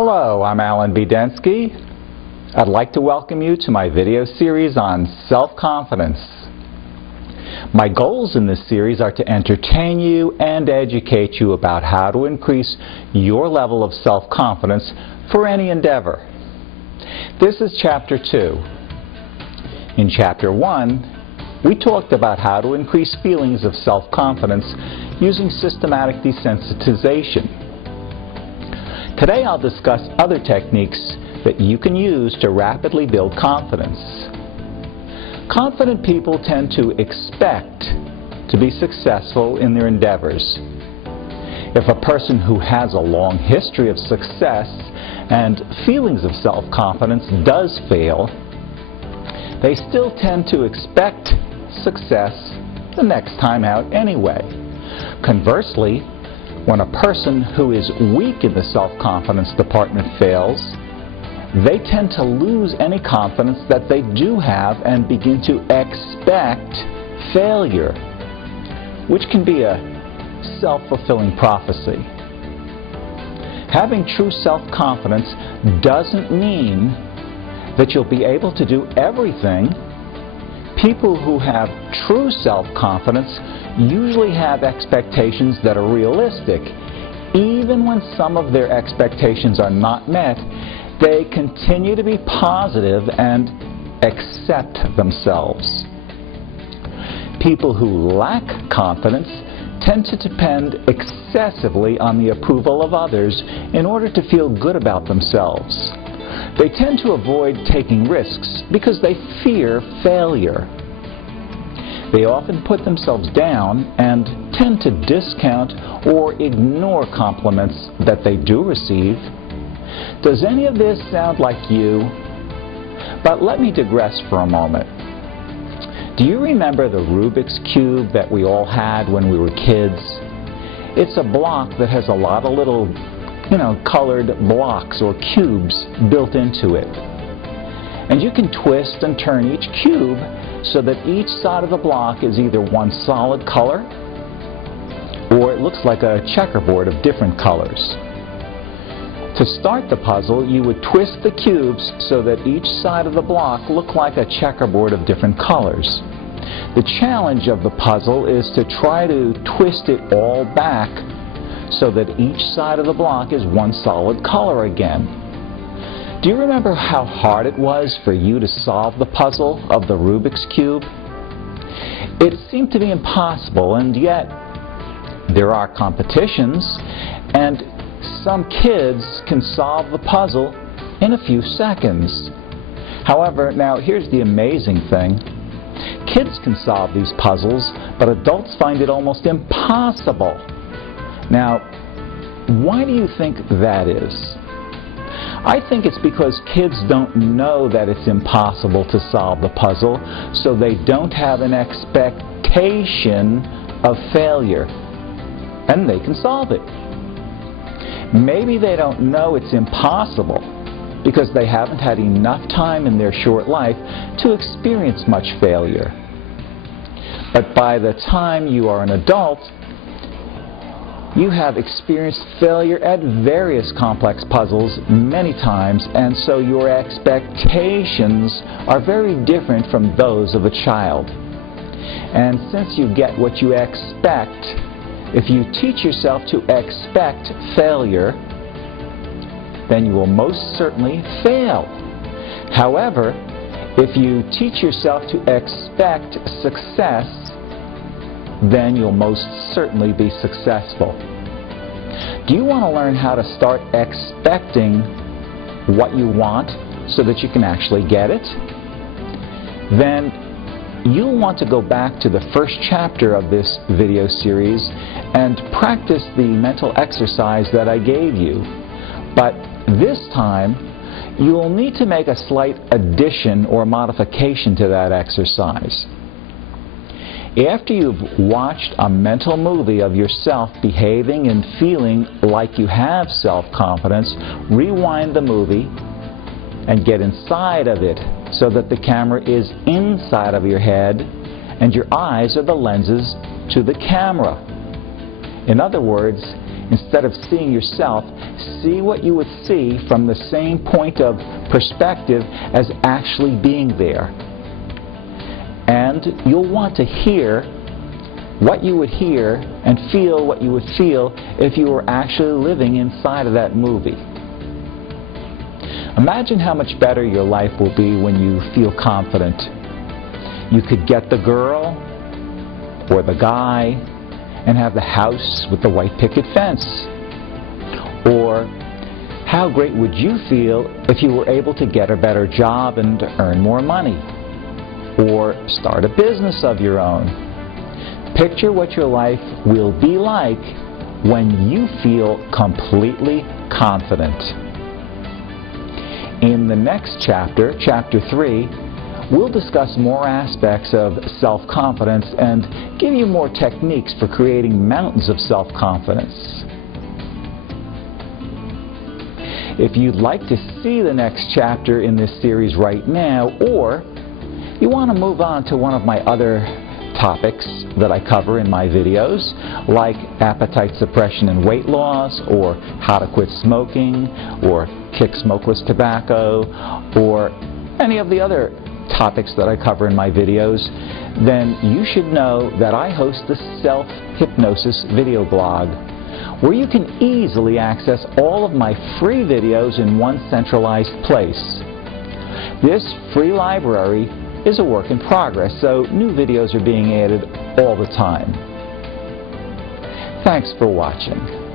Hello, I'm Alan B. Densky. I'd like to welcome you to my video series on self-confidence. My goals in this series are to entertain you and educate you about how to increase your level of self-confidence for any endeavor. This is Chapter 2. In Chapter 1, we talked about how to increase feelings of self-confidence using systematic desensitization. Today I'll discuss other techniques that you can use to rapidly build confidence. Confident people tend to expect to be successful in their endeavors. If a person who has a long history of success and feelings of self-confidence does fail, they still tend to expect success the next time out anyway. Conversely, when a person who is weak in the self-confidence department fails, they tend to lose any confidence that they do have and begin to expect failure, which can be a self-fulfilling prophecy. Having true self-confidence doesn't mean that you'll be able to do everything. People who have true self-confidence usually have expectations that are realistic. Even when some of their expectations are not met, they continue to be positive and accept themselves. People who lack confidence tend to depend excessively on the approval of others in order to feel good about themselves. They tend to avoid taking risks because they fear failure. They often put themselves down and tend to discount or ignore compliments that they do receive. Does any of this sound like you? But let me digress for a moment. Do you remember the Rubik's Cube that we all had when we were kids? It's a block that has a lot of little, colored blocks or cubes built into it. And you can twist and turn each cube so that each side of the block is either one solid color or it looks like a checkerboard of different colors. To start the puzzle, you would twist the cubes so that each side of the block looked like a checkerboard of different colors. The challenge of the puzzle is to try to twist it all back so that each side of the block is one solid color again. Do you remember how hard it was for you to solve the puzzle of the Rubik's Cube? It seemed to be impossible, and yet there are competitions, and some kids can solve the puzzle in a few seconds. However, now here's the amazing thing. Kids can solve these puzzles, but adults find it almost impossible. Now, why do you think that is? I think it's because kids don't know that it's impossible to solve the puzzle, so they don't have an expectation of failure, and they can solve it. Maybe they don't know it's impossible because they haven't had enough time in their short life to experience much failure. But by the time you are an adult, you have experienced failure at various complex puzzles many times, and so your expectations are very different from those of a child. And since you get what you expect, if you teach yourself to expect failure, then you will most certainly fail. However, if you teach yourself to expect success, then you'll most certainly be successful. Do you want to learn how to start expecting what you want so that you can actually get it? Then you'll want to go back to the first chapter of this video series and practice the mental exercise that I gave you. But this time, you'll need to make a slight addition or modification to that exercise. After you've watched a mental movie of yourself behaving and feeling like you have self-confidence, rewind the movie and get inside of it so that the camera is inside of your head and your eyes are the lenses to the camera. In other words, Instead of seeing yourself, see what you would see from the same point of perspective as actually being there. And you'll want to hear what you would hear and feel what you would feel if you were actually living inside of that movie. Imagine how much better your life will be when you feel confident. You could get the girl or the guy and have the house with the white picket fence. Or how great would you feel if you were able to get a better job and earn more money? Or start a business of your own. Picture what your life will be like when you feel completely confident. In the next chapter, Chapter 3, we'll discuss more aspects of self-confidence and give you more techniques for creating mountains of self-confidence. If you'd like to see the next chapter in this series right now, or you want to move on to one of my other topics that I cover in my videos, like appetite suppression and weight loss, or how to quit smoking, or kick smokeless tobacco, or any of the other topics that I cover in my videos, then you should know that I host the Self-Hypnosis video blog, where you can easily access all of my free videos in one centralized place. This free library is a work in progress, so new videos are being added all the time. Thanks for watching.